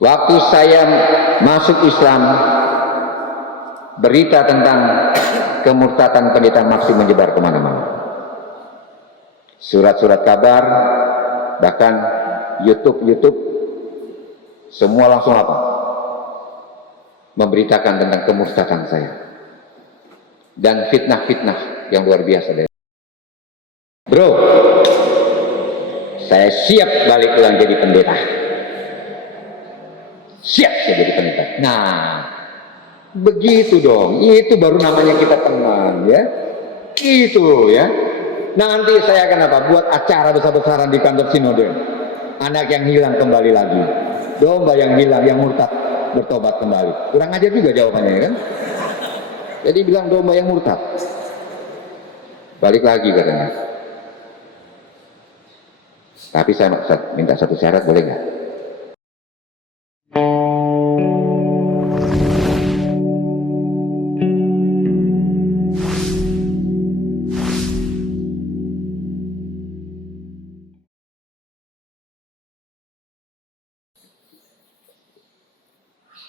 Waktu saya masuk Islam, berita tentang kemurtadan pendeta Maksi menyebar kemana-mana. Surat-surat kabar, bahkan YouTube, semua langsung apa? Memberitakan tentang kemurtadan saya. Dan fitnah-fitnah yang luar biasa. Bro, saya siap balik ulang jadi pendeta. Siap saya jadi pendeta. Nah, begitu dong. Itu baru namanya kita tenang, ya. Itu ya. Nanti saya akan apa? Buat acara besar-besaran di kantor sinode. Anak yang hilang kembali lagi. Domba yang hilang, yang murtad bertobat kembali. Kurang ajar juga jawabannya, kan? Jadi bilang domba yang murtad. Balik lagi katanya. Tapi saya minta satu syarat, boleh nggak?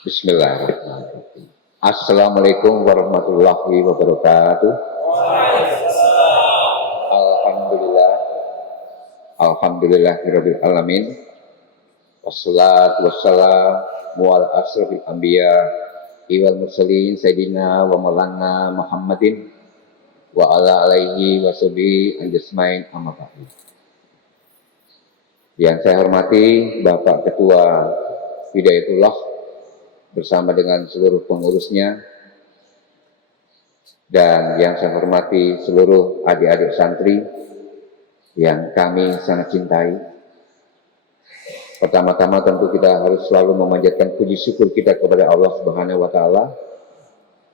Bismillahirrahmanirrahim. Assalamualaikum warahmatullahi wabarakatuh. Alhamdulillah. Alhamdulillahirabbil alamin. Wassalatu wassalamu ala asrofil anbiya wal mursalin sayyidina wa maulana Muhammadin wa ala alaihi washabihi anjasmain amma ba'du. Yang saya hormati Bapak Ketua Hidayatullah bersama dengan seluruh pengurusnya, dan yang saya hormati seluruh adik-adik santri yang kami sangat cintai. Pertama-tama tentu kita harus selalu memanjatkan puji syukur kita kepada Allah Subhanahu wa Ta'ala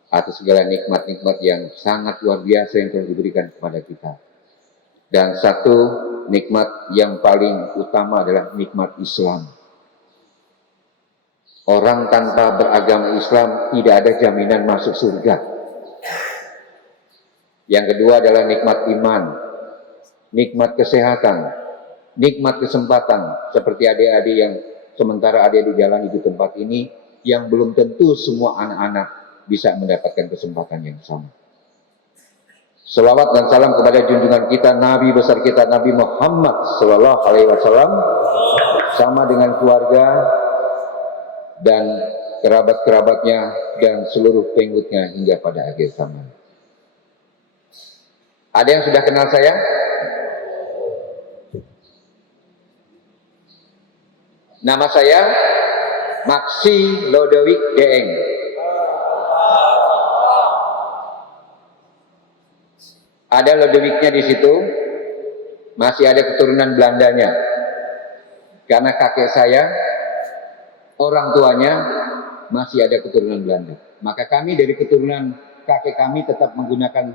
atas segala nikmat-nikmat yang sangat luar biasa yang telah diberikan kepada kita. Dan satu nikmat yang paling utama adalah nikmat Islam. Orang tanpa beragama Islam tidak ada jaminan masuk surga. Yang kedua adalah nikmat iman, nikmat kesehatan, nikmat kesempatan. Seperti adik-adik yang sementara ada di jalan di tempat ini, yang belum tentu semua anak-anak bisa mendapatkan kesempatan yang sama. Selawat dan salam kepada junjungan kita, Nabi besar kita, Nabi Muhammad Sallallahu Alaihi Wasallam, sama dengan keluarga dan kerabat-kerabatnya dan seluruh pengikutnya hingga pada akhir zaman. Ada yang sudah kenal saya? Nama saya Maksi Lodewijk Deeng. Ada Lodewijknya di situ, masih ada keturunan Belandanya. Karena kakek saya, orang tuanya masih ada keturunan Belanda. Maka kami dari keturunan kakek kami tetap menggunakan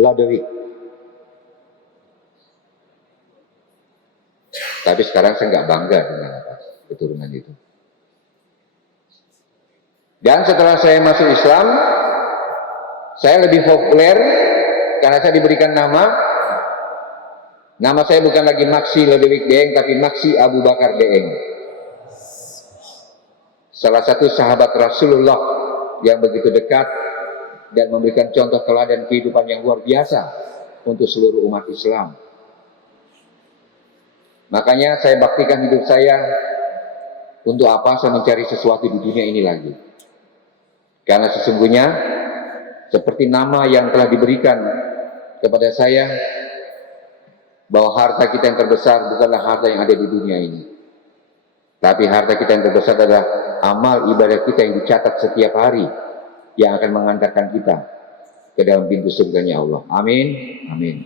Lodewijk. Tapi sekarang saya nggak bangga dengan keturunan itu. Dan setelah saya masuk Islam, saya lebih populer karena saya diberikan nama. Nama saya bukan lagi Maksi Lodewijk Deeng, tapi Maksi Abu Bakar Deeng. Salah satu sahabat Rasulullah yang begitu dekat dan memberikan contoh teladan kehidupan yang luar biasa untuk seluruh umat Islam. Makanya saya baktikan hidup saya untuk apa? Saya mencari sesuatu di dunia ini lagi. Karena sesungguhnya seperti nama yang telah diberikan kepada saya, bahwa harta kita yang terbesar bukanlah harta yang ada di dunia ini, tapi harta kita yang terbesar adalah amal ibadah kita yang dicatat setiap hari, yang akan mengantarkan kita ke dalam pintu surganya Allah. Amin. Amin.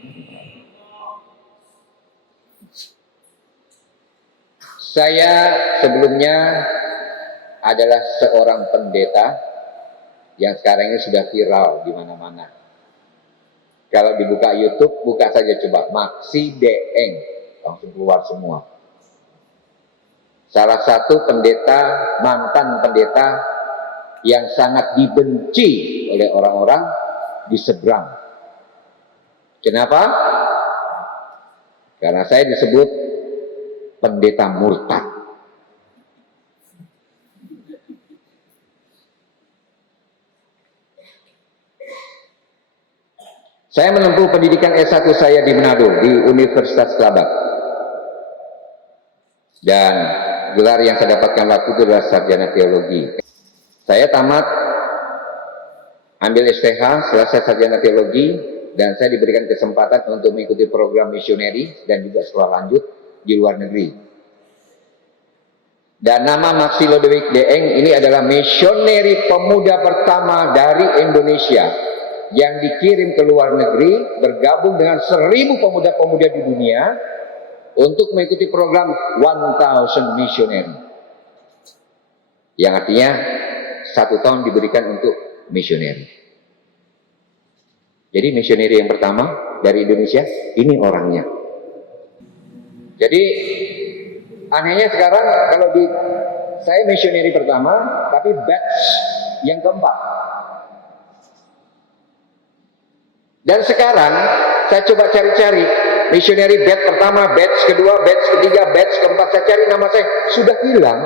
Saya sebelumnya adalah seorang pendeta yang sekarang ini sudah viral di mana-mana. Kalau dibuka YouTube, buka saja coba Maksi Deeng, langsung keluar semua. Salah satu pendeta, mantan pendeta yang sangat dibenci oleh orang-orang di seberang. Kenapa? Karena saya disebut pendeta murtad. Saya menempuh pendidikan S1 saya di Manado, di Universitas Kelabat. Dan gelar yang saya dapatkan waktu itu adalah sarjana teologi. Saya tamat, ambil STH, selesai sarjana teologi, dan saya diberikan kesempatan untuk mengikuti program misioneri dan juga sekolah lanjut di luar negeri. Dan nama Maksi Lodewijk Deeng ini adalah misioneri pemuda pertama dari Indonesia yang dikirim ke luar negeri bergabung dengan 1000 pemuda-pemuda di dunia untuk mengikuti program 1000 Missionary, yang artinya 1 tahun diberikan untuk misioneri. Jadi misioneri yang pertama dari Indonesia ini orangnya. Jadi anehnya sekarang kalau saya misioneri pertama tapi batch yang keempat. Dan sekarang saya coba cari-cari misioneri batch pertama, batch kedua, batch ketiga, batch keempat. Saya cari nama saya, sudah hilang.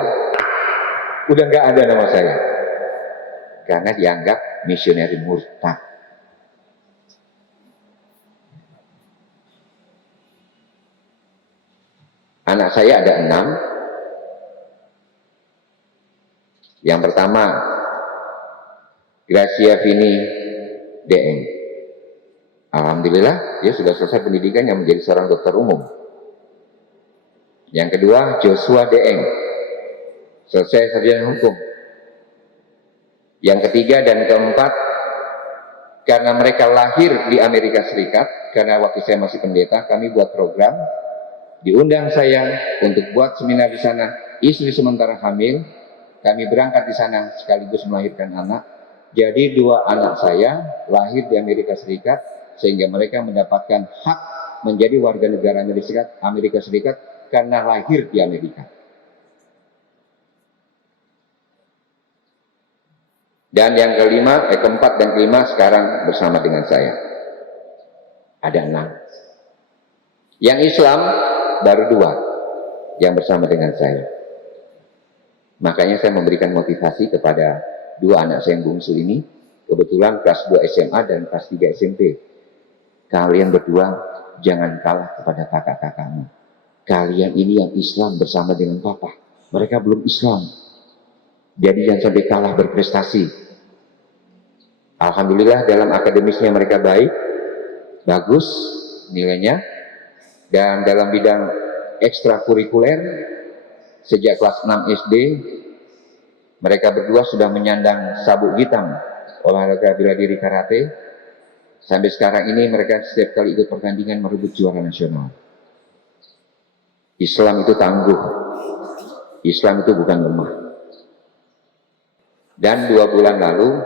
Udah nggak ada nama saya. Karena dianggap misioneri murtad. Anak saya ada 6. Yang pertama, Gracia Vini Deeng. Alhamdulillah, dia sudah selesai pendidikannya menjadi seorang dokter umum. Yang kedua, Joshua Deeng, selesai sarjana hukum. Yang ketiga dan keempat, karena mereka lahir di Amerika Serikat, karena waktu saya masih pendeta, kami buat program, diundang saya untuk buat seminar di sana, istri sementara hamil, kami berangkat di sana sekaligus melahirkan anak. Jadi 2 anak saya lahir di Amerika Serikat, sehingga mereka mendapatkan hak menjadi warga negara Amerika Serikat karena lahir di Amerika. Dan yang keempat dan kelima sekarang bersama dengan saya. Ada 6. Yang Islam baru 2 yang bersama dengan saya. Makanya saya memberikan motivasi kepada 2 anak saya yang bungsu ini. Kebetulan kelas 2 SMA dan kelas 3 SMP. Kalian berdua jangan kalah kepada kakak-kakakmu. Kalian ini yang Islam bersama dengan papa. Mereka belum Islam. Jadi jangan sampai kalah berprestasi. Alhamdulillah dalam akademisnya mereka baik, bagus nilainya. Dan dalam bidang ekstrakurikuler, sejak kelas 6 SD, mereka berdua sudah menyandang sabuk hitam olahraga bela diri karate. Sampai sekarang ini mereka setiap kali ikut pertandingan merebut juara nasional. Islam itu tangguh. Islam itu bukan lemah. Dan 2 bulan lalu,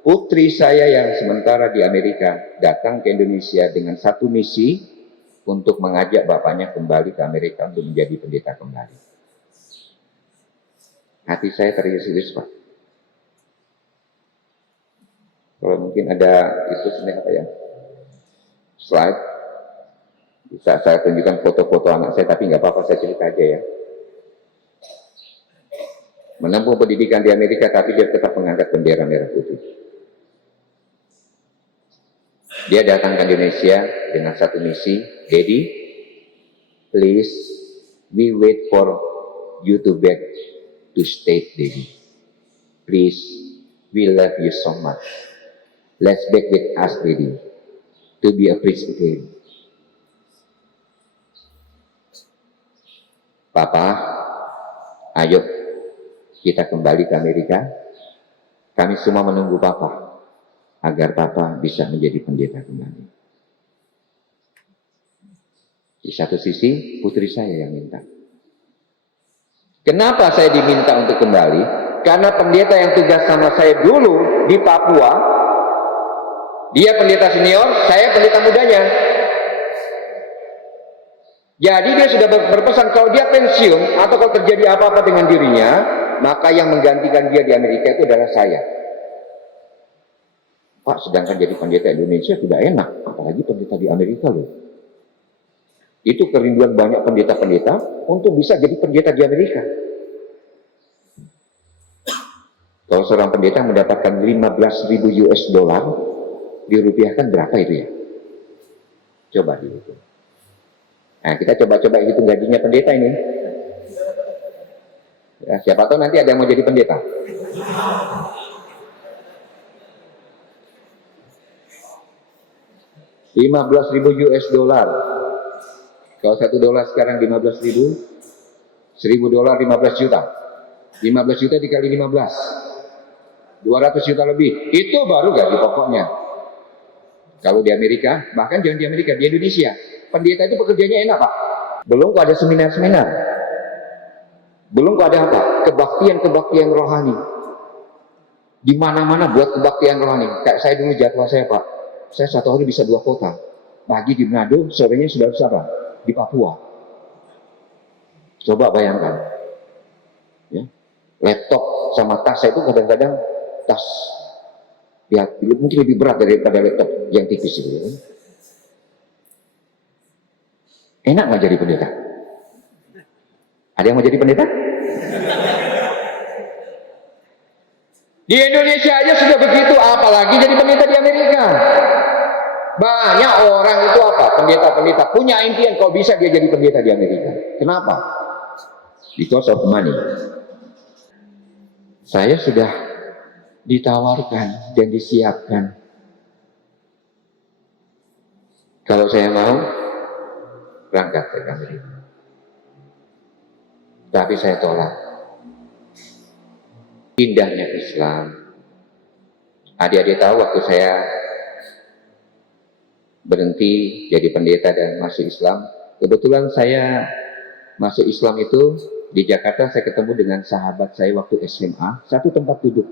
putri saya yang sementara di Amerika datang ke Indonesia dengan 1 misi untuk mengajak bapaknya kembali ke Amerika untuk menjadi pendeta kembali. Hati saya teriris-iris, Pak. Kalau mungkin ada itu apa ya, slide, bisa saya tunjukkan foto-foto anak saya, tapi nggak apa-apa, saya cerita aja ya. Menempuh pendidikan di Amerika, tapi dia tetap mengangkat bendera merah putih. Dia datang ke Indonesia dengan 1 misi, Daddy, please, we wait for you to back to state, Daddy. Please, we love you so much. Let's back with us, Daddy, to be a priest again. Papa, ayo kita kembali ke Amerika. Kami semua menunggu Papa, agar Papa bisa menjadi pendeta kembali. Di satu sisi, putri saya yang minta. Kenapa saya diminta untuk kembali? Karena pendeta yang tugas sama saya dulu di Papua, dia pendeta senior, saya pendeta mudanya. Jadi dia sudah berpesan kalau dia pensiun atau kalau terjadi apa-apa dengan dirinya, maka yang menggantikan dia di Amerika itu adalah saya. Pak, sedangkan jadi pendeta Indonesia sudah enak, apalagi pendeta di Amerika loh. Itu kerinduan banyak pendeta-pendeta untuk bisa jadi pendeta di Amerika. Kalau seorang pendeta mendapatkan 15.000 US dollar, dirupiahkan berapa itu ya? Coba dihitung. Nah, kita coba-coba hitung gajinya pendeta ini. Ya, siapa tahu nanti ada yang mau jadi pendeta. $15.000 US. Kalau $1 sekarang 15.000, $1.000 15 juta. 15 juta dikali 15, 200 juta lebih. Itu baru gaji pokoknya. Kalau di Amerika, bahkan jangan di Amerika, di Indonesia, pendeta itu pekerjaannya enak, Pak. Belum kok ada seminar-seminar. Belum kok ada apa? Kebaktian rohani. Di mana-mana buat kebaktian rohani. Kayak saya dulu jadwal saya, Pak. Saya 1 hari bisa 2 kota. Pagi di Manado, sorenya sudah apa? Di Papua. Coba bayangkan. Ya. Laptop sama tas saya itu kadang-kadang tas ya mungkin lebih berat daripada laptop yang tipis itu. Ya. Enak nggak jadi pendeta? Ada yang mau jadi pendeta? Di Indonesia aja sudah begitu, apalagi jadi pendeta di Amerika. Banyak orang itu apa? Pendeta-pendeta punya impian kalau bisa dia jadi pendeta di Amerika. Kenapa? Because of money. Saya sudah ditawarkan dan disiapkan. Kalau saya mau, berangkat ke Amerika. Tapi saya tolak. Indahnya Islam. Adik-adik tahu waktu saya berhenti jadi pendeta dan masuk Islam. Kebetulan saya masuk Islam itu di Jakarta, saya ketemu dengan sahabat saya waktu SMA, satu tempat duduk.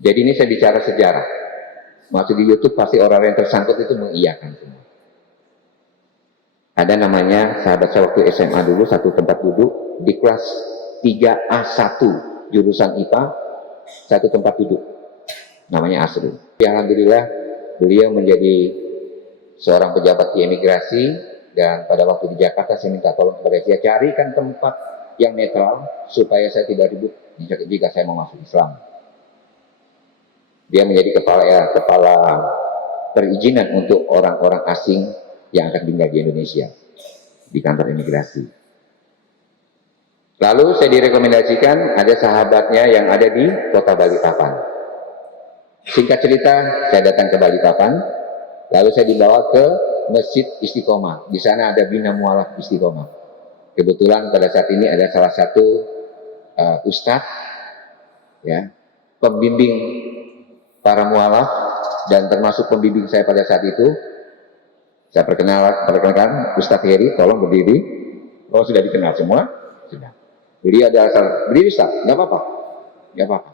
Jadi ini saya bicara sejarah. Masuk di YouTube pasti orang yang tersangkut itu mengiyakan semua. Ada namanya sahabat saya waktu SMA dulu, satu tempat duduk di kelas 3A1 jurusan IPA, satu tempat duduk. Namanya Asri. Alhamdulillah beliau menjadi seorang pejabat di imigrasi, dan pada waktu di Jakarta saya minta tolong kepada dia, carikan tempat yang netral supaya saya tidak ribut jika saya mau masuk Islam. Dia menjadi kepala perizinan untuk orang-orang asing yang akan tinggal di Indonesia di kantor imigrasi. Lalu saya direkomendasikan ada sahabatnya yang ada di kota Balikpapan. Singkat cerita, saya datang ke Balikpapan, lalu saya dibawa ke Masjid Istiqomah. Di sana ada Bina Mualaf Istiqomah. Kebetulan pada saat ini ada salah satu ustadz, ya, pembimbing para mualaf, dan termasuk pembimbing saya pada saat itu. Saya perkenalkan Ustadz Heri, tolong berdiri. Oh, sudah dikenal semua? Sudah. Beliau adalah berdiri, Ustaz, nggak apa-apa. Nggak apa-apa.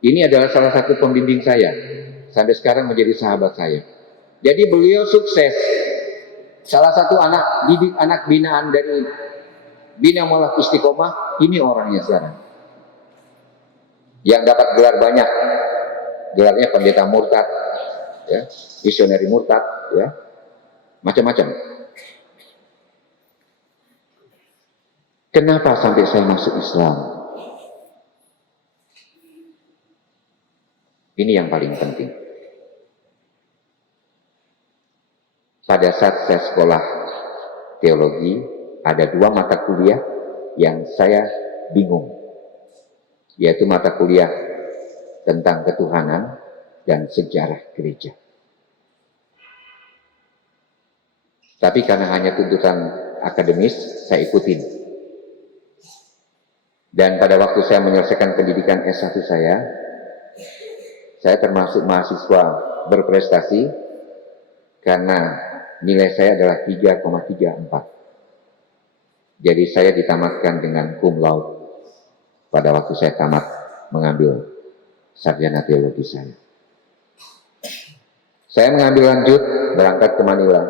Ini adalah salah satu pembimbing saya. Sampai sekarang menjadi sahabat saya. Jadi beliau sukses. Salah satu anak binaan dari Bina Mualaf Istiqomah, ini orangnya sekarang. Yang dapat gelar banyak. Gelarnya pendeta murtad, ya, misioneri murtad, ya, macam-macam. Kenapa sampai saya masuk Islam? Ini yang paling penting. Pada saat saya sekolah teologi, ada 2 mata kuliah yang saya bingung, yaitu mata kuliah tentang ketuhanan dan sejarah gereja. Tapi karena hanya tuntutan akademis, saya ikutin. Dan pada waktu saya menyelesaikan pendidikan S1 saya termasuk mahasiswa berprestasi karena nilai saya adalah 3,34. Jadi saya ditamatkan dengan cum laude pada waktu saya tamat mengambil sarjana teologi saya. Saya mengambil lanjut, berangkat ke Manila,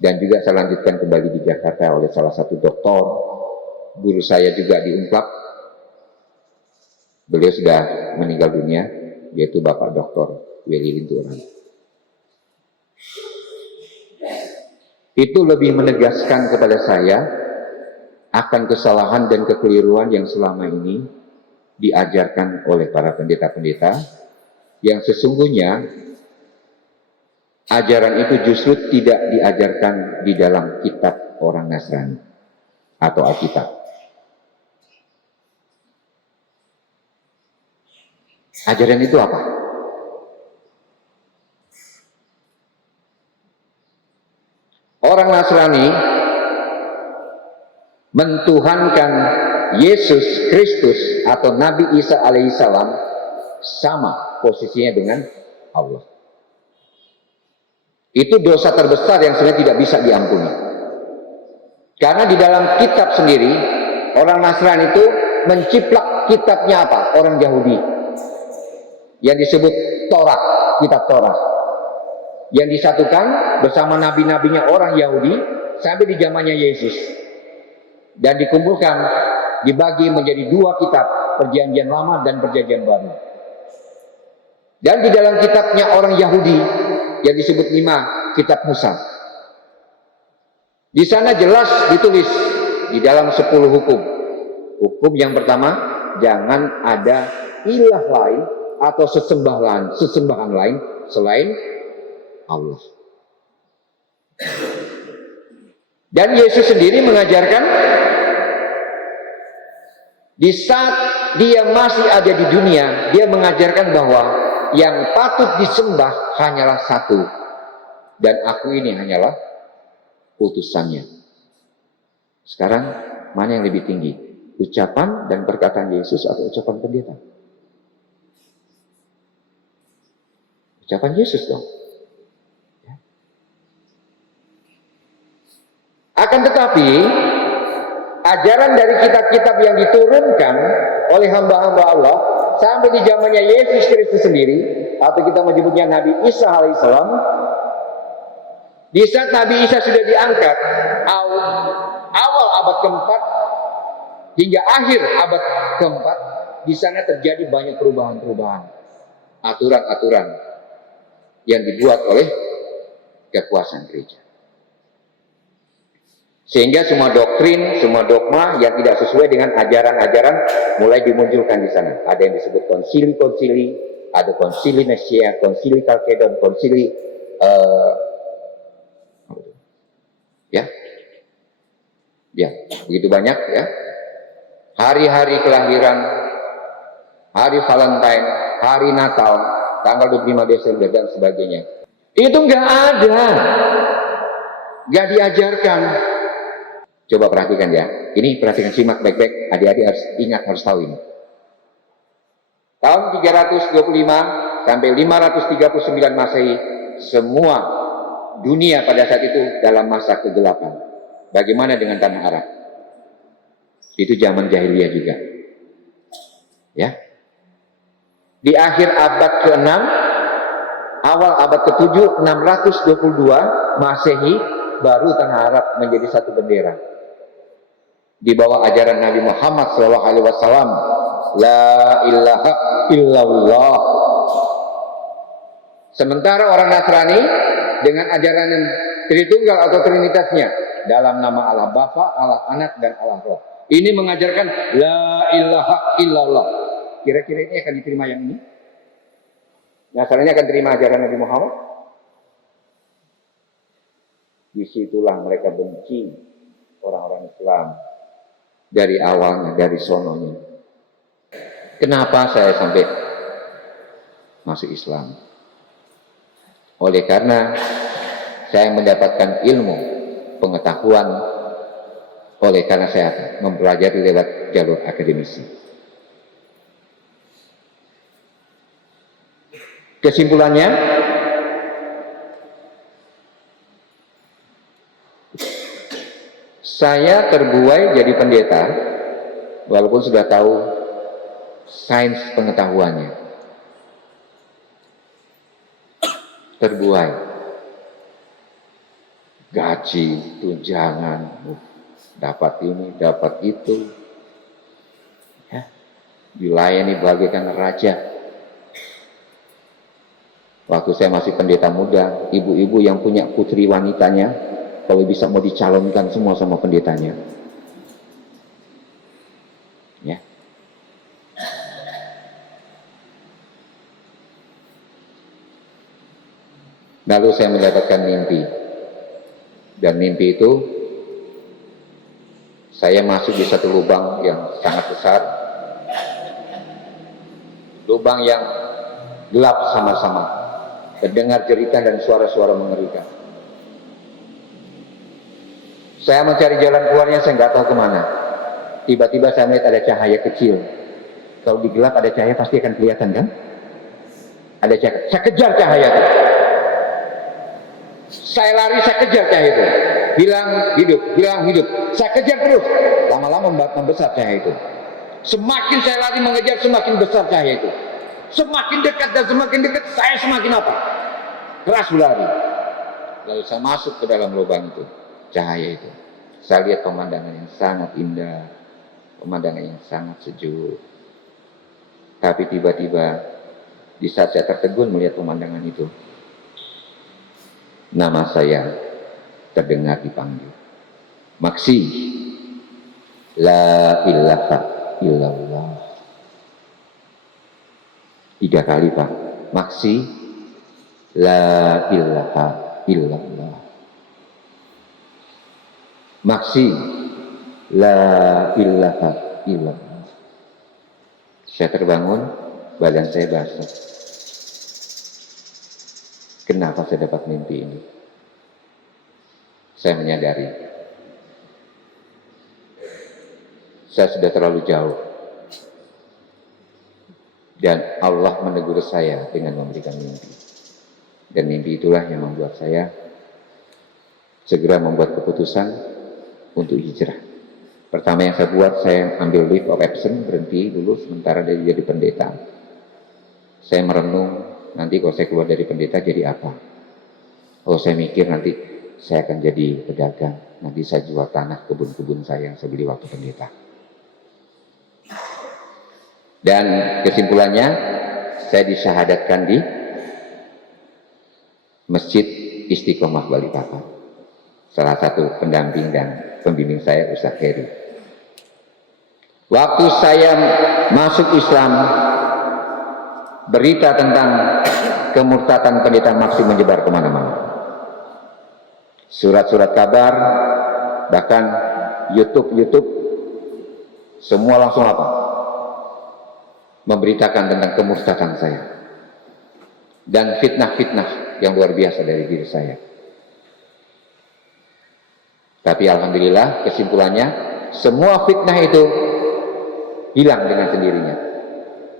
dan juga saya lanjutkan kembali di Jakarta oleh salah satu doktor. Guru saya juga di Unplak. Beliau sudah meninggal dunia, yaitu Bapak Dr. Willy Linturan. Itu lebih menegaskan kepada saya akan kesalahan dan kekeliruan yang selama ini diajarkan oleh para pendeta-pendeta, yang sesungguhnya Ajaran itu justru tidak diajarkan di dalam kitab orang Nasrani atau Alkitab. Ajaran itu apa? Orang Nasrani mentuhankan Yesus Kristus atau Nabi Isa alaihissalam sama posisinya dengan Allah. Itu dosa terbesar yang sebenarnya tidak bisa diampuni. Karena di dalam kitab sendiri, orang Nasrani itu menciplak kitabnya apa? Orang Yahudi. Yang disebut Torah, kitab Torah. Yang disatukan bersama nabi-nabinya orang Yahudi sampai di zamannya Yesus. Dan dikumpulkan, dibagi menjadi dua kitab, Perjanjian Lama dan Perjanjian Baru. Dan di dalam kitabnya orang Yahudi yang disebut 5 kitab Musa. Di sana jelas ditulis di dalam 10 hukum. Hukum yang pertama, jangan ada ilah lain atau sesembahan lain selain Allah. Dan Yesus sendiri mengajarkan di saat dia masih ada di dunia, dia mengajarkan bahwa yang patut disembah hanyalah satu, dan aku ini hanyalah utusannya. Sekarang mana yang lebih tinggi? Ucapan dan perkataan Yesus atau ucapan pendeta? Ucapan Yesus dong. Akan tetapi ajaran dari kitab-kitab yang diturunkan oleh hamba-hamba Allah sampai di zamannya Yesus Kristus sendiri, atau kita menyebutnya Nabi Isa alaihissalam, di saat Nabi Isa sudah diangkat awal abad keempat hingga akhir abad keempat, di sana terjadi banyak perubahan-perubahan, aturan-aturan yang dibuat oleh kekuasaan gereja. Sehingga semua doktrin, semua dogma yang tidak sesuai dengan ajaran-ajaran mulai dimunculkan di sana. Ada yang disebut konsili-konsili, ada konsili Nicea, konsili Chalcedon, konsili ya, begitu banyak ya. Hari-hari kelahiran, hari Valentine, hari Natal, tanggal 25 Desember dan sebagainya. Itu nggak ada, nggak diajarkan. Coba perhatikan ya, ini perhatikan, simak baik-baik, adik-adik harus ingat, harus tahu ini. Tahun 325 sampai 539 Masehi, semua dunia pada saat itu dalam masa kegelapan. Bagaimana dengan tanah Arab? Itu zaman jahiliyah juga. Ya. Di akhir abad ke-6, awal abad ke-7, 622 Masehi, baru tanah Arab menjadi satu bendera. Di bawah ajaran Nabi Muhammad SAW, la ilaha illallah. Sementara orang Nasrani dengan ajaran Tritunggal atau Trinitasnya, dalam nama Allah Bapa, Allah Anak, dan Allah Roh, ini mengajarkan la ilaha illallah. Kira-kira ini akan diterima yang ini? Nasrani akan terima ajaran Nabi Muhammad? Disitulah mereka benci orang-orang Islam dari awalnya, dari sononya. Kenapa saya sampai masuk Islam? Oleh karena saya mendapatkan ilmu, pengetahuan, oleh karena saya mempelajari lewat jalur akademisi. Kesimpulannya, saya terbuai jadi pendeta, walaupun sudah tahu sains pengetahuannya. Terbuai. Gaji, tunjangan, dapat ini, dapat itu. Ya, dilayani bagaikan raja. Waktu saya masih pendeta muda, ibu-ibu yang punya putri wanitanya, kalau bisa mau dicalonkan semua sama pendetanya. Ya. Lalu saya mendapatkan mimpi. Dan mimpi itu, saya masuk di satu lubang yang sangat besar. Lubang yang gelap sama-sama. Terdengar jeritan dan suara-suara mengerikan. Saya mencari jalan keluarnya, saya nggak tahu kemana. Tiba-tiba saya melihat ada cahaya kecil. Kalau di gelap ada cahaya pasti akan kelihatan kan? Ada cahaya. Saya kejar cahaya itu. Saya lari, saya kejar cahaya itu. Hilang hidup, hilang hidup. Saya kejar terus. Lama-lama membesar cahaya itu. Semakin saya lari mengejar, semakin besar cahaya itu. Semakin dekat dan semakin dekat, saya semakin apa? Keras berlari. Lalu saya masuk ke dalam lubang itu, cahaya itu. Saya lihat pemandangan yang sangat indah, pemandangan yang sangat sejuk. Tapi tiba-tiba di saat saya tertegun melihat pemandangan itu, nama saya terdengar dipanggil. Maksi, la ilaha illallah. 3 kali Pak. Maksi, la ilaha illallah. Maksi, la ilaha illallah. Saya terbangun, badan saya basah. Kenapa saya dapat mimpi ini? Saya menyadari, saya sudah terlalu jauh. Dan Allah menegur saya dengan memberikan mimpi. Dan mimpi itulah yang membuat saya segera membuat keputusan untuk hijrah. Pertama yang saya buat, saya ambil leave of absence, berhenti dulu sementara dia jadi pendeta. Saya merenung, nanti kalau saya keluar dari pendeta jadi apa? Oh, saya mikir nanti saya akan jadi pedagang. Nanti saya jual tanah kebun-kebun saya yang saya beli waktu pendeta. Dan kesimpulannya, saya disyahadatkan di Masjid Istiqomah Balikpapan. Salah satu pendamping dan pembimbing saya, Ustaz Heri. Waktu saya masuk Islam, berita tentang kemurtatan pendeta Maksi menyebar kemana-mana. Surat-surat kabar, bahkan YouTube, semua langsung apa? Memberitakan tentang kemurtatan saya. Dan fitnah-fitnah yang luar biasa dari diri saya. Tapi alhamdulillah kesimpulannya, semua fitnah itu hilang dengan sendirinya.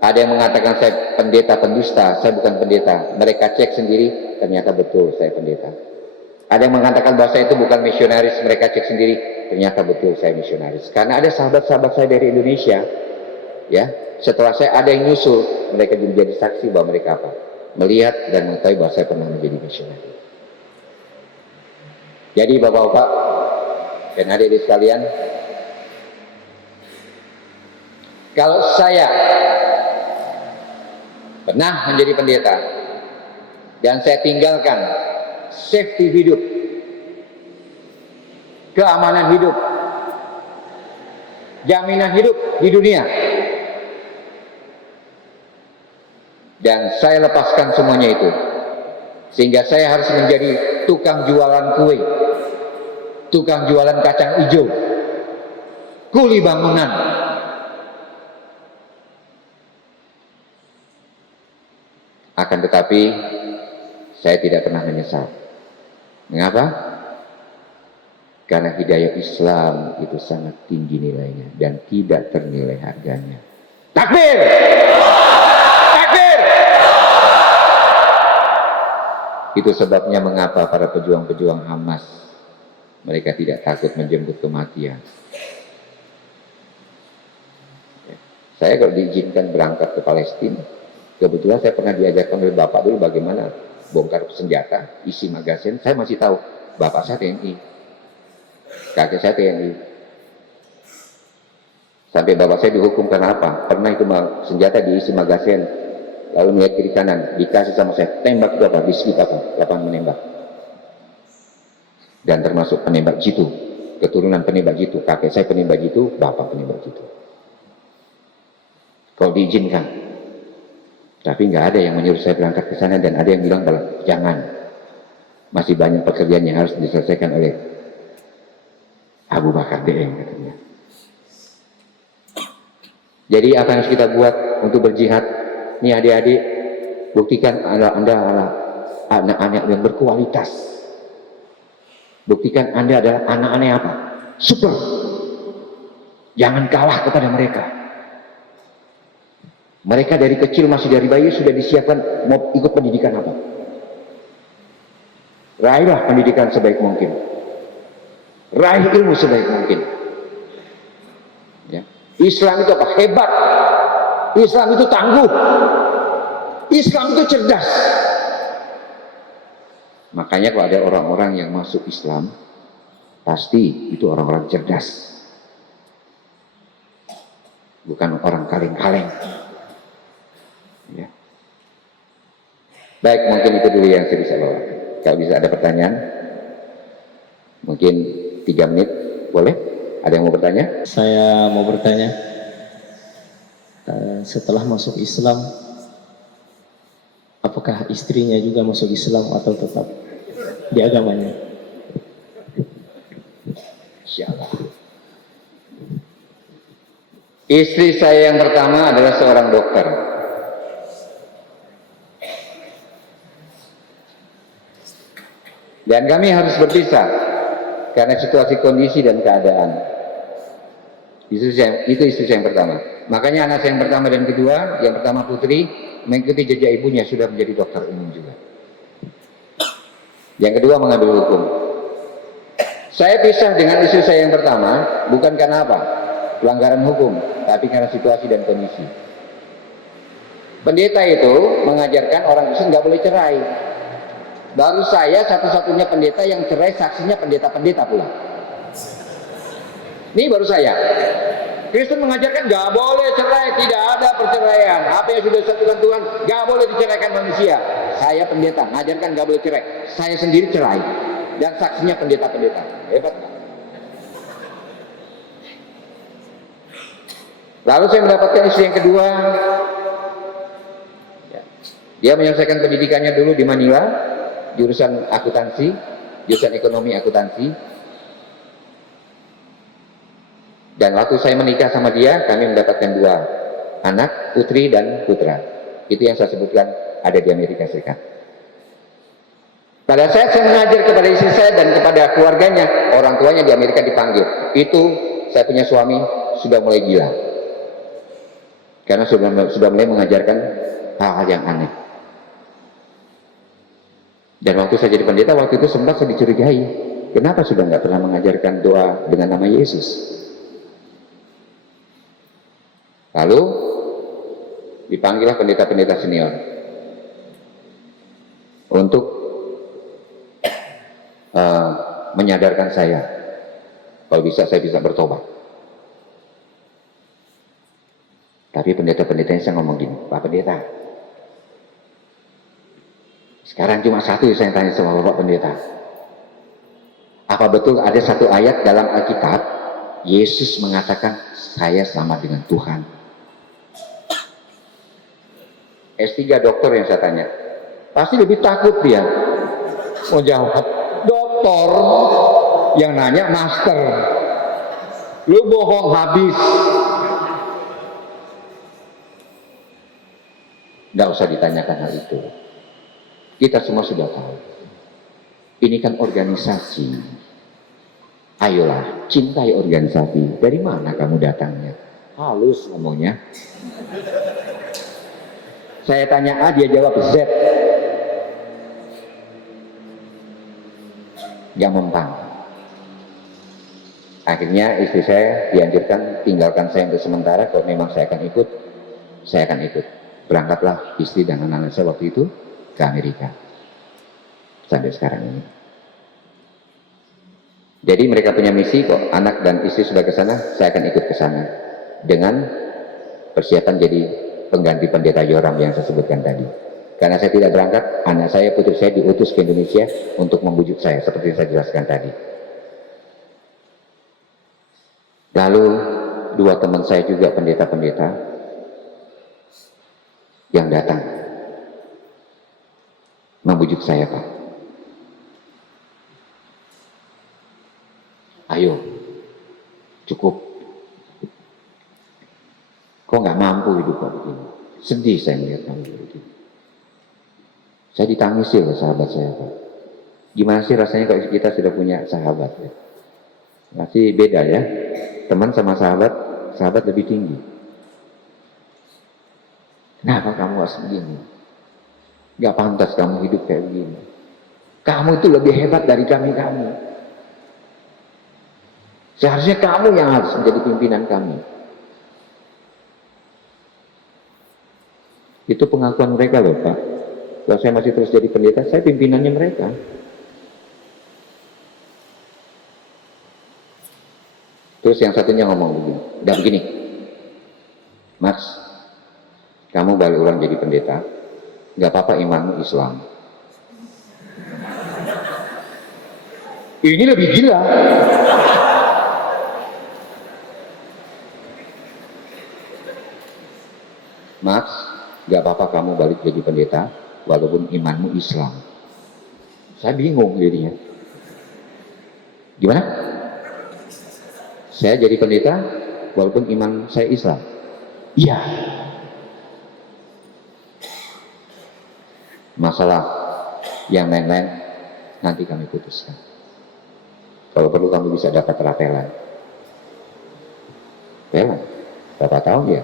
Ada yang mengatakan saya pendeta pendusta, saya bukan pendeta. Mereka cek sendiri, ternyata betul saya pendeta. Ada yang mengatakan bahwa saya itu bukan misionaris, mereka cek sendiri, ternyata betul saya misionaris. Karena ada sahabat-sahabat saya dari Indonesia, ya, setelah saya ada yang nyusul, mereka menjadi saksi bahwa mereka apa? Melihat dan mengetahui bahwa saya pernah menjadi misionaris. Jadi Bapak-bapak dan adik-adik sekalian, kalau saya pernah menjadi pendeta dan saya tinggalkan safety hidup, keamanan hidup, jaminan hidup di dunia, dan saya lepaskan semuanya itu, sehingga saya harus menjadi tukang jualan kue, tukang jualan kacang hijau, kuli bangunan. Akan tetapi saya tidak pernah menyesal. Mengapa? Karena hidayah Islam itu sangat tinggi nilainya dan tidak ternilai harganya. Takbir! Takbir! Itu sebabnya mengapa para pejuang-pejuang Hamas mereka tidak takut menjemput kematian. Saya kalau diizinkan berangkat ke Palestina, kebetulan saya pernah diajarkan oleh bapak dulu bagaimana bongkar senjata, isi magasin. Saya masih tahu, bapak saya TNI, kakek saya TNI. Sampai bapak saya dihukum karena apa? Pernah itu senjata diisi magasin, lalu melihat kiri kanan, dikasih sama saya, tembak itu apa? Bismillah apa? Lapangan menembak. Dan termasuk penembak jitu, keturunan penembak jitu. Kakek saya penembak jitu, bapak penembak jitu. Kalau diizinkan. Tapi nggak ada yang menyuruh saya berangkat ke sana dan ada yang bilang jangan. Masih banyak pekerjaan yang harus diselesaikan oleh Abu Bakar DM katanya. Jadi apa yang harus kita buat untuk berjihad? Nih adik-adik, buktikan Anda adalah anak-anak yang berkualitas. Buktikan Anda adalah anak-anak apa? Super. Jangan kalah kepada mereka. Mereka dari kecil, masih dari bayi sudah disiapkan mau ikut pendidikan apa? Raihlah pendidikan sebaik mungkin. Raih ilmu sebaik mungkin. Ya. Islam itu apa? Hebat. Islam itu tangguh. Islam itu cerdas. Makanya kalau ada orang-orang yang masuk Islam, pasti itu orang-orang cerdas. Bukan orang kaleng-kaleng. Ya. Baik, mungkin itu dulu yang saya bisa bawa. Kalau bisa ada pertanyaan, mungkin 3 menit, boleh? Ada yang mau bertanya? Saya mau bertanya, setelah masuk Islam, apakah istrinya juga masuk Islam atau tetap di agamanya? Insyaallah. Istri saya yang pertama adalah seorang dokter. Dan kami harus berpisah karena situasi kondisi dan keadaan. Itu istri saya yang pertama. Makanya anak saya yang pertama dan kedua, yang pertama putri, mengikuti jejak ibunya sudah menjadi dokter umum juga. Yang kedua mengambil hukum. Saya pisah dengan istri saya yang pertama bukan karena apa? Pelanggaran hukum, tapi karena situasi dan kondisi. Pendeta itu mengajarkan orang Kristen nggak boleh cerai. Baru saya satu-satunya pendeta yang cerai, saksinya pendeta-pendeta pula. Ini baru saya. Kristen mengajarkan nggak boleh cerai, tidak ada perceraian. Apa yang sudah disatukan Tuhan nggak boleh diceraikan manusia. Saya pendeta mengajarkan nggak boleh cerai. Saya sendiri cerai dan saksinya pendeta-pendeta. Hebat. Lalu saya mendapatkan istri yang kedua. Dia menyelesaikan pendidikannya dulu di Manila, jurusan akuntansi, jurusan ekonomi akuntansi. Dan waktu saya menikah sama dia, kami mendapatkan 2 anak, putri dan putra. Itu yang saya sebutkan ada di Amerika Serikat. Pada saat saya mengajar kepada istri saya dan kepada keluarganya, orang tuanya di Amerika dipanggil. Itu saya punya suami sudah mulai gila. Karena sudah mulai mengajarkan hal-hal yang aneh. Dan waktu saya jadi pendeta, waktu itu sempat saya dicurigai. Kenapa sudah nggak pernah mengajarkan doa dengan nama Yesus? Lalu dipanggillah pendeta-pendeta senior untuk menyadarkan saya. Kalau bisa saya bisa bertobat. Tapi pendeta-pendetanya saya ngomong gini, Pak Pendeta, sekarang cuma satu yang saya tanya sama Bapak Pendeta. Apa betul ada satu ayat dalam Alkitab, Yesus mengatakan, saya sama dengan Tuhan? S3 dokter yang saya tanya. Pasti lebih takut dia. Mau jawab, dokter yang nanya master. Lu bohong habis. Nggak usah ditanyakan hal itu. Kita semua sudah tahu. Ini kan organisasi. Ayolah, cintai organisasi. Dari mana kamu datangnya? Halus ngomongnya. Saya tanya A, dia jawab Z. Yang mempan. Akhirnya istri saya dianjurkan tinggalkan saya untuk sementara. Kalau memang saya akan ikut, saya akan ikut. Berangkatlah istri dan anak-anak saya waktu itu ke Amerika. Sampai sekarang ini. Jadi mereka punya misi kok, anak dan istri sudah ke sana, saya akan ikut ke sana. Dengan persiapan jadi pengganti pendeta Yoram yang saya sebutkan tadi. Karena saya tidak berangkat, anak saya, putri saya diutus ke Indonesia untuk membujuk saya, seperti yang saya jelaskan tadi. Lalu 2 teman saya juga pendeta-pendeta yang datang membujuk saya, Pak. Ayo, cukup. Kok nggak mampu hidup Pak begini? Sedih saya melihat kamu begini. Saya ditangisi oleh sahabat saya Pak. Gimana sih rasanya kalau kita sudah punya sahabat ya? Masih beda ya. Teman sama sahabat, sahabat lebih tinggi. Kenapa kamu harus begini? Gak pantas kamu hidup kayak begini. Kamu itu lebih hebat dari kami. Seharusnya kamu yang harus menjadi pimpinan kami. Itu pengakuan mereka loh Pak. Kalau saya masih terus jadi pendeta, saya pimpinannya mereka. Terus yang satunya ngomong begini, udah begini, Mas, kamu balik ulang jadi pendeta, nggak apa-apa imanmu Islam. Ini lebih gila. Mas, nggak apa-apa kamu balik jadi pendeta, walaupun imanmu Islam. Saya bingung jadinya. Gimana? Saya jadi pendeta, walaupun iman saya Islam. Iya. Masalah yang lain-lain nanti kami putuskan. Kalau perlu kamu bisa dapat rapelan. Rapelan, berapa tahun ya?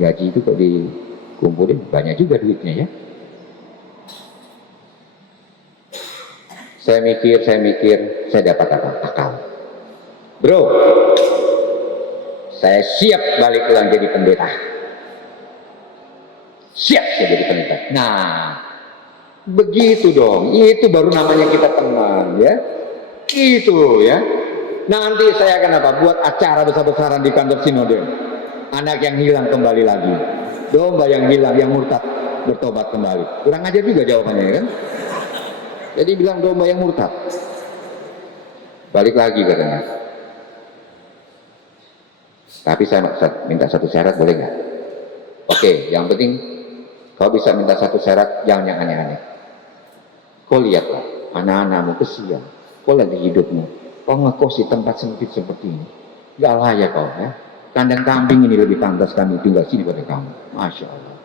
Gaji itu kok dikumpulin, banyak juga duitnya ya. Saya mikir, saya dapat apa? Akal. Bro, saya siap balik ulang jadi pendeta. Siap saya jadi pendeta. Nah, begitu dong. Itu baru namanya kita teman ya. Itu ya. Nanti saya akan apa? Buat acara besar-besaran di kantor sinode. Anak yang hilang kembali lagi. Domba yang hilang, yang murtad bertobat kembali. Kurang ajar juga jawabannya kan? Jadi bilang domba yang murtad. Balik lagi katanya. Tapi saya minta satu syarat, boleh nggak? Oke, yang penting kau bisa minta satu syarat, jangan yang aneh-aneh. Kau lihatlah, anak-anakmu kesian. Kau lihat hidupmu. Kau ngekos di tempat sempit seperti ini. Gak layak kau ya. Kandang kambing ini lebih pantas kami tinggal sini pada kamu. Masya Allah.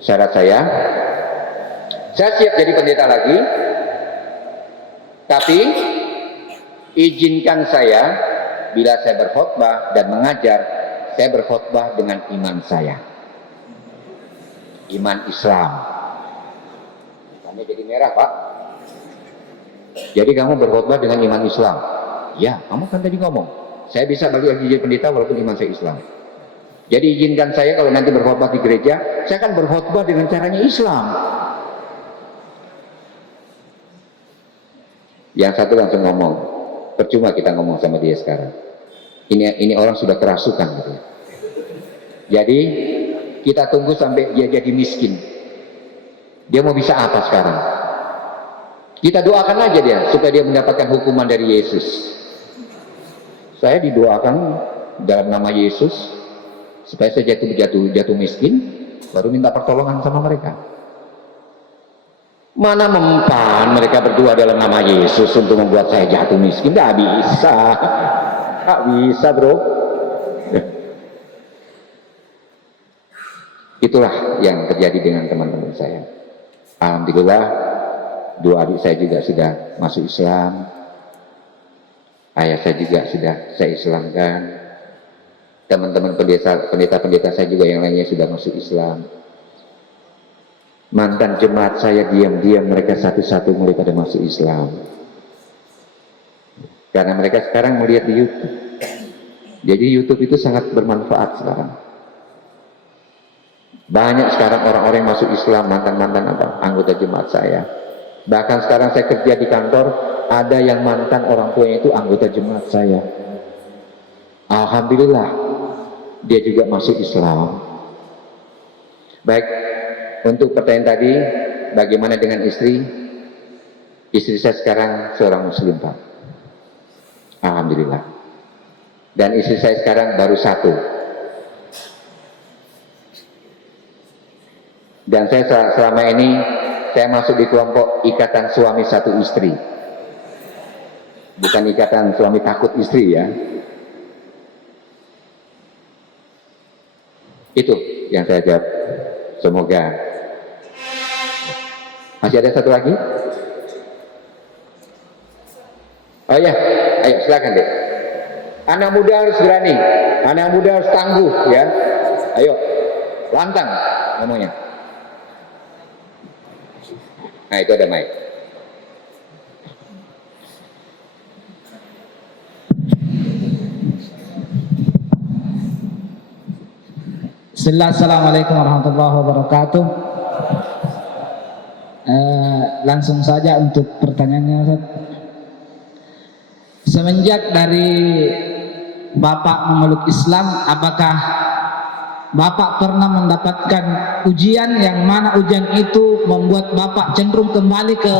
Syarat saya siap jadi pendeta lagi, tapi izinkan saya bila saya berkhotbah dan mengajar, saya berkhotbah dengan iman saya, iman Islam. Tanya jadi merah Pak. Jadi kamu berkhotbah dengan iman Islam. Ya, kamu kan tadi ngomong, saya bisa balik lagi jadi pendeta walaupun iman saya Islam. Jadi izinkan saya kalau nanti berkhotbah di gereja, saya akan berkhotbah dengan caranya Islam. Yang satu langsung ngomong, percuma kita ngomong sama dia sekarang. Ini orang sudah kerasukan gitu. Jadi kita tunggu sampai dia jadi miskin. Dia mau bisa apa sekarang? Kita doakan aja dia supaya dia mendapatkan hukuman dari Yesus. Saya didoakan dalam nama Yesus supaya saya jatuh miskin, baru minta pertolongan sama mereka. Mana mempan mereka berdua dalam nama Yesus untuk membuat saya jatuh miskin? Tidak bisa. Tidak bisa bro. Itulah yang terjadi dengan teman-teman saya. Alhamdulillah, dua adik saya juga sudah masuk Islam. Ayah saya juga sudah saya Islamkan. Teman-teman pendeta-pendeta saya juga yang lainnya sudah masuk Islam. Mantan jemaat saya diam-diam mereka satu-satu mulai pada masuk Islam. Karena mereka sekarang melihat di YouTube. Jadi YouTube itu sangat bermanfaat sekarang. Banyak sekarang orang-orang yang masuk Islam, mantan-mantan anggota jemaat saya. Bahkan sekarang saya kerja di kantor, ada yang mantan orang tuanya itu anggota jemaat saya. Alhamdulillah, dia juga masuk Islam. Baik, untuk pertanyaan tadi, bagaimana dengan istri? Istri saya sekarang seorang muslim Pak. Alhamdulillah. Dan istri saya sekarang baru satu. Dan saya selama ini saya masuk di kelompok ikatan suami satu istri. Bukan ikatan suami takut istri ya. Itu yang saya jawab. Semoga. Masih ada satu lagi? Oh ya, ayo silakan deh. Anak muda harus berani, anak muda harus tangguh ya. Ayo, lantang ngomongnya. Nah itu ada mic. Assalamualaikum warahmatullahi wabarakatuh. Langsung saja untuk pertanyaannya, Ustaz. Semenjak dari Bapak memeluk Islam, apakah Bapak pernah mendapatkan ujian yang mana ujian itu membuat Bapak cenderung kembali ke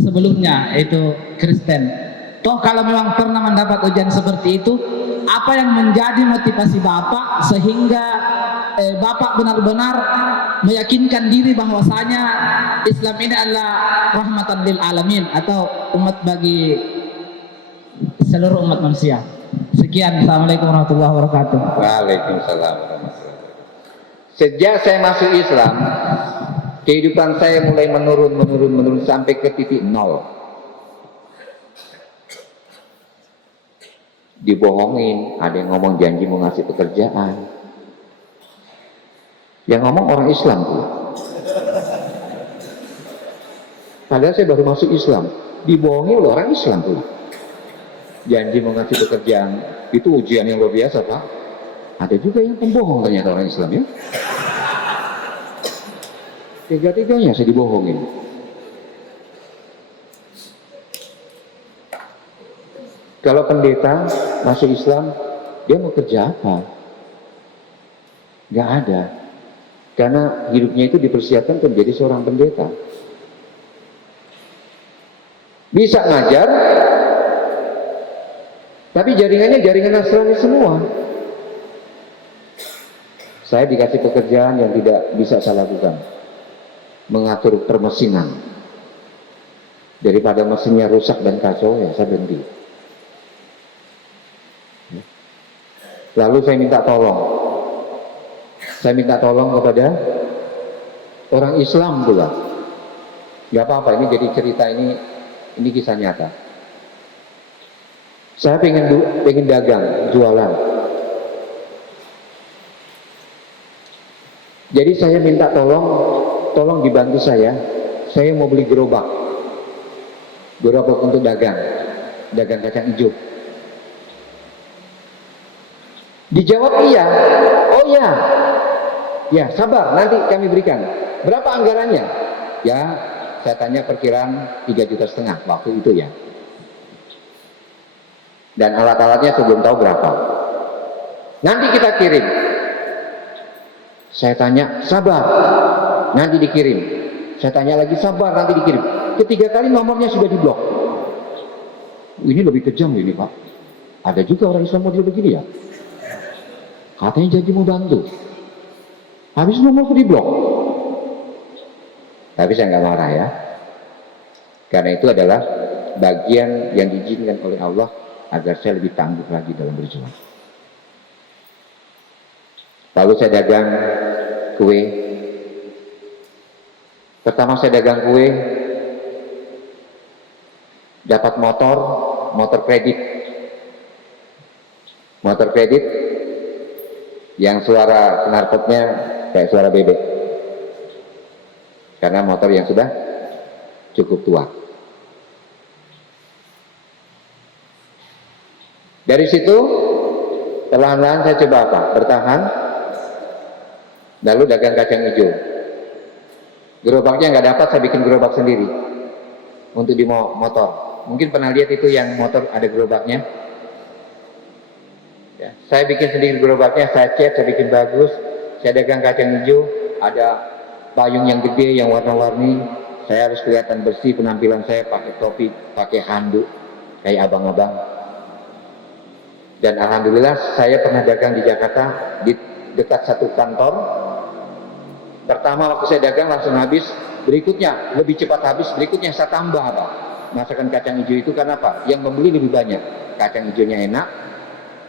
sebelumnya, yaitu Kristen? Toh kalau memang pernah mendapat ujian seperti itu, apa yang menjadi motivasi Bapak sehingga Bapak benar-benar meyakinkan diri bahwasanya Islam ini adalah rahmatan lil alamin atau umat bagi seluruh umat manusia? Sekian, assalamualaikum warahmatullahi wabarakatuh. Waalaikumsalam. Sejak saya masuk Islam, kehidupan saya mulai menurun sampai ke titik nol. Dibohongin, ada yang ngomong janji mau ngasih pekerjaan. Yang ngomong orang Islam tuh. Padahal saya baru masuk Islam, dibohongi oleh orang Islam tuh. Janji mau ngasih pekerjaan, itu ujian yang luar biasa Pak. Ada juga yang pembohong ternyata orang Islam ya. Tiga-tiganya saya dibohongin. Kalau pendeta masuk Islam, dia mau kerja apa? Gak ada. Karena hidupnya itu dipersiapkan untuk menjadi seorang pendeta. Bisa ngajar, tapi jaringannya jaringan Nasrani semua. Saya dikasih pekerjaan yang tidak bisa saya lakukan. Mengatur permesinan. Daripada mesinnya rusak dan kacau, ya saya berhenti. Lalu saya minta tolong. Saya minta tolong kepada orang Islam pula. Gak apa-apa, ini jadi cerita, ini kisah nyata. Saya pengen dagang, jualan. Jadi saya minta tolong dibantu saya. Saya mau beli gerobak untuk dagang kacang hijau. Dijawab iya. Oh iya. Ya sabar, nanti kami berikan. Berapa anggarannya? Ya saya tanya perkiraan 3,5 juta waktu itu ya. Dan alat-alatnya saya belum tahu berapa. Nanti kita kirim. Saya tanya sabar, nanti dikirim. Saya tanya lagi sabar, nanti dikirim. Ketiga kali nomornya sudah diblok. Ini lebih kejam ini Pak. Ada juga orang Islam model begini ya. Katanya janji mau bantu. Habis nomorku diblok. Tapi saya nggak marah ya. Karena itu adalah bagian yang diizinkan oleh Allah agar saya lebih tangguh lagi dalam berjuang. Lalu saya dagang kue. Pertama saya dagang kue, dapat motor kredit. Motor kredit yang suara knalpotnya kayak suara bebek. Karena motor yang sudah cukup tua. Dari situ perlahan-lahan saya coba apa? Bertahan. Lalu dagang kacang hijau. Gerobaknya nggak dapat, saya bikin gerobak sendiri untuk di motor. Mungkin pernah lihat itu yang motor ada gerobaknya. Ya, saya bikin sendiri gerobaknya, saya cat, saya bikin bagus. Saya dagang kacang hijau, ada payung yang gede, yang warna-warni. Saya harus kelihatan bersih, penampilan saya pakai topi, pakai handuk, kayak abang-abang. Dan alhamdulillah saya pernah dagang di Jakarta, di dekat satu kantor. Pertama waktu saya dagang langsung habis, berikutnya lebih cepat habis, berikutnya saya tambah apa? Masakan kacang hijau itu karena apa? Yang membeli lebih banyak. Kacang hijaunya enak,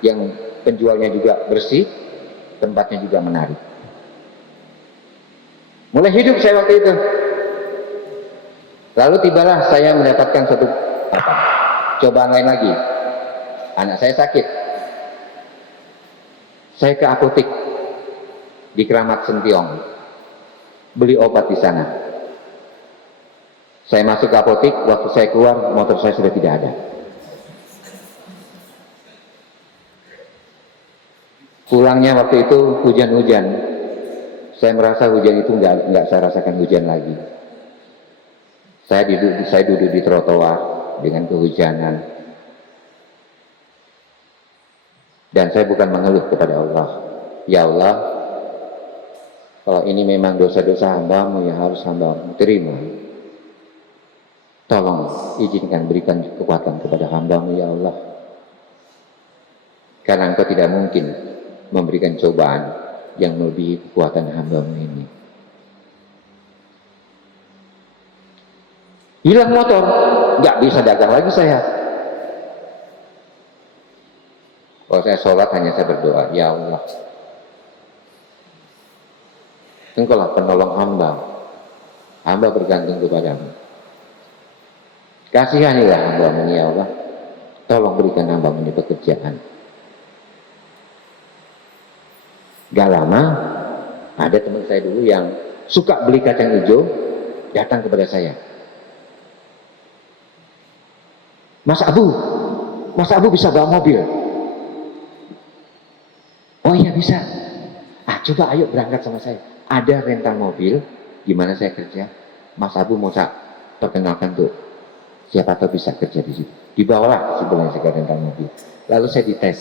yang penjualnya juga bersih, tempatnya juga menarik. Mulai hidup saya waktu itu. Lalu tibalah saya mendapatkan satu cobaan lain lagi. Anak saya sakit. Saya ke apotek di Keramat Sentiong, beli obat di sana. Saya masuk ke apotek, waktu saya keluar motor saya sudah tidak ada. Pulangnya waktu itu hujan-hujan. Saya merasa hujan itu nggak saya rasakan hujan lagi. Saya duduk di trotoar dengan kehujanan. Dan saya bukan mengeluh kepada Allah. Ya Allah, kalau ini memang dosa-dosa hamba-Mu yang harus hamba-Mu terima. Tolong izinkan berikan kekuatan kepada hamba-Mu ya Allah. Karena Engkau tidak mungkin memberikan cobaan yang melebihi kekuatan hamba-Mu ini. Hilang motor, nggak bisa dagang lagi saya. Kalau saya sholat hanya saya berdoa, ya Allah, Engkaulah penolong hamba, hamba bergantung kepadamu. Kasihanilah hamba-Mu ya Allah, tolong berikan hamba-Mu ini pekerjaan. Gak lama, ada teman saya dulu yang suka beli kacang hijau, datang kepada saya. Mas Abu bisa bawa mobil? Oh iya bisa. Coba ayo berangkat sama saya. Ada rental mobil, gimana saya kerja? Mas Abu mau saya perkenalkan tuh. Siapa tahu bisa kerja di situ. Dibawalah sebelumnya saya ke rental mobil. Lalu saya dites.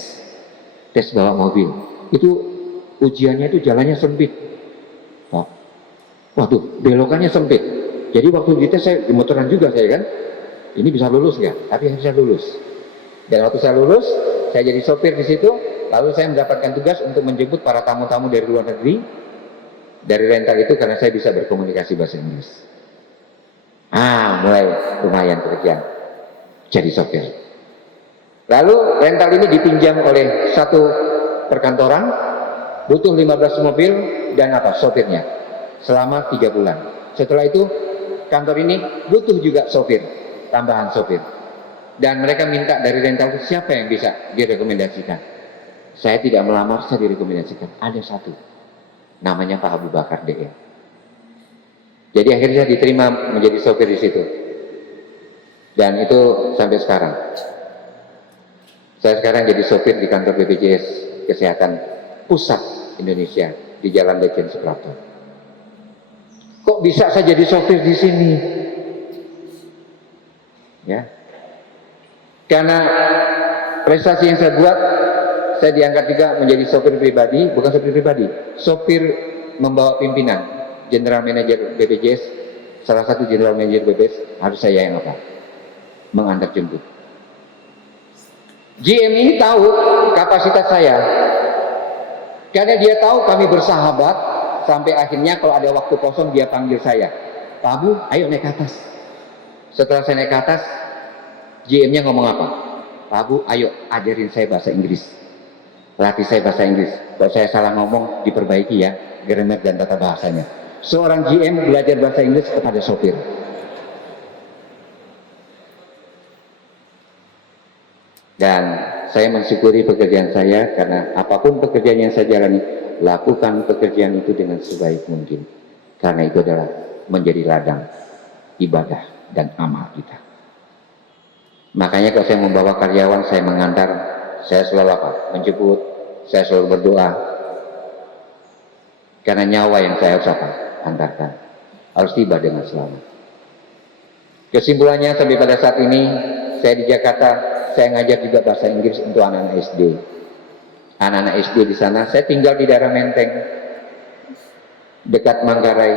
Tes bawa mobil. Itu ujiannya itu jalannya sempit. Oh. Waduh, belokannya sempit. Jadi waktu dites saya gemeteran juga saya kan. Ini bisa lulus nggak? Tapi bisa lulus. Dan waktu saya lulus, saya jadi sopir di situ. Lalu saya mendapatkan tugas untuk menjemput para tamu-tamu dari luar negeri dari rental itu karena saya bisa berkomunikasi bahasa Inggris. Mulai lumayan pekerjaan jadi sopir. Lalu rental ini dipinjam oleh satu perkantoran, butuh 15 mobil dan sopirnya selama 3 bulan. Setelah itu kantor ini butuh juga sopir, tambahan sopir. Dan mereka minta dari rental itu siapa yang bisa direkomendasikan. Saya tidak melamar, saya direkomendasikan. Ada satu, namanya Pak Abu Bakar DE. Jadi akhirnya saya diterima menjadi sopir di situ. Dan itu sampai sekarang. Saya sekarang jadi sopir di kantor BPJS Kesehatan Pusat Indonesia di Jalan Lejen Suprapto. Kok bisa saya jadi sopir di sini? Ya, karena prestasi yang saya buat, saya diangkat juga menjadi sopir pribadi, bukan sopir pribadi, sopir membawa pimpinan, general manager BPJS, salah satu general manager BPJS harus saya yang mengantar jemput. GM ini tahu kapasitas saya, karena dia tahu kami bersahabat, sampai akhirnya kalau ada waktu kosong dia panggil saya, Pak Abu, ayo naik ke atas. Setelah saya naik ke atas, GM-nya ngomong apa? Pak Abu, ayo ajarin saya bahasa Inggris. Latih saya bahasa Inggris. Kalau saya salah ngomong, diperbaiki ya, grammar dan tata bahasanya. Seorang GM belajar bahasa Inggris kepada sopir. Dan saya mensyukuri pekerjaan saya, karena apapun pekerjaan yang saya jalani, lakukan pekerjaan itu dengan sebaik mungkin. Karena itu adalah menjadi ladang ibadah dan amal kita. Makanya kalau saya membawa karyawan, saya mengantar, saya selalu menjemput, saya selalu berdoa. Karena nyawa yang saya harus antarkan harus tiba dengan selamat. Kesimpulannya sampai pada saat ini, saya di Jakarta, saya ngajar juga bahasa Inggris untuk anak-anak SD. Anak-anak SD di sana, saya tinggal di daerah Menteng, dekat Manggarai,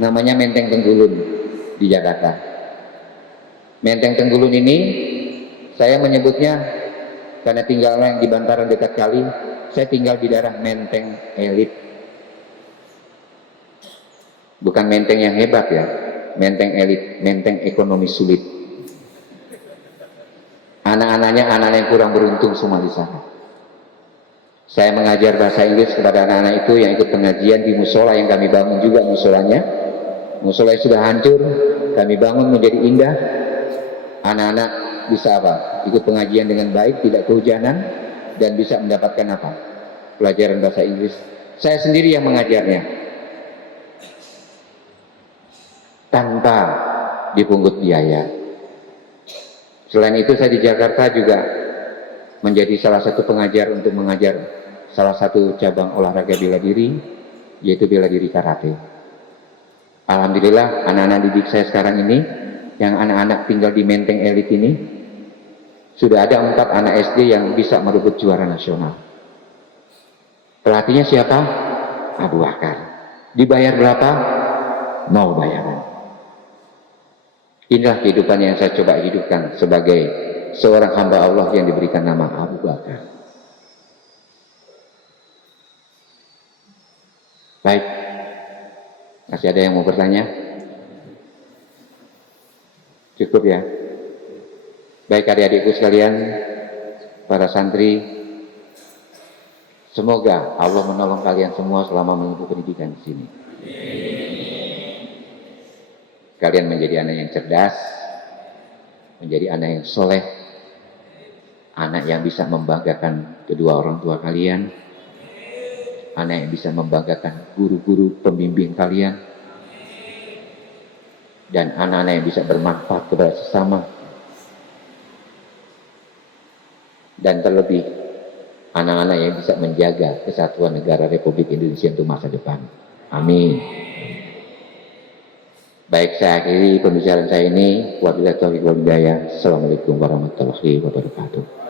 namanya Menteng Tenggulun di Jakarta. Menteng Tenggulun ini saya menyebutnya karena tinggalnya di bantaran dekat kali, saya tinggal di daerah Menteng Elit. Bukan menteng yang hebat ya, menteng elit, menteng ekonomi sulit. Anak-anaknya anak yang kurang beruntung semua di sana. Saya mengajar bahasa Inggris kepada anak-anak itu yang ikut pengajian di musola yang kami bangun juga musolanya. Musola sudah hancur, kami bangun menjadi indah. Anak-anak bisa apa? Ikut pengajian dengan baik, tidak kehujanan, dan bisa mendapatkan apa? Pelajaran bahasa Inggris. Saya sendiri yang mengajarnya, tanpa dipungut biaya. Selain itu saya di Jakarta juga menjadi salah satu pengajar untuk mengajar salah satu cabang olahraga bela diri, yaitu bela diri karate. Alhamdulillah anak-anak didik saya sekarang ini, yang anak-anak tinggal di Menteng Elit ini, sudah ada 4 anak SD yang bisa merebut juara nasional. Pelatihnya siapa? Abu Bakar. Dibayar berapa? 0 bayaran. Inilah kehidupan yang saya coba hidupkan sebagai seorang hamba Allah yang diberikan nama Abu Bakar. Baik, masih ada yang mau bertanya? Cukup ya? Baik adik-adikku sekalian, para santri, semoga Allah menolong kalian semua selama menempuh pendidikan di sini. Kalian menjadi anak yang cerdas, menjadi anak yang soleh, anak yang bisa membanggakan kedua orang tua kalian, anak yang bisa membanggakan guru-guru pembimbing kalian, dan anak-anak yang bisa bermanfaat kepada sesama, dan terlebih anak-anak yang bisa menjaga kesatuan negara Republik Indonesia untuk masa depan. Amin. Baik, saya akhiri pembicaraan saya ini. Wabillahi taufiq wal hidayah. Assalamualaikum warahmatullahi wabarakatuh.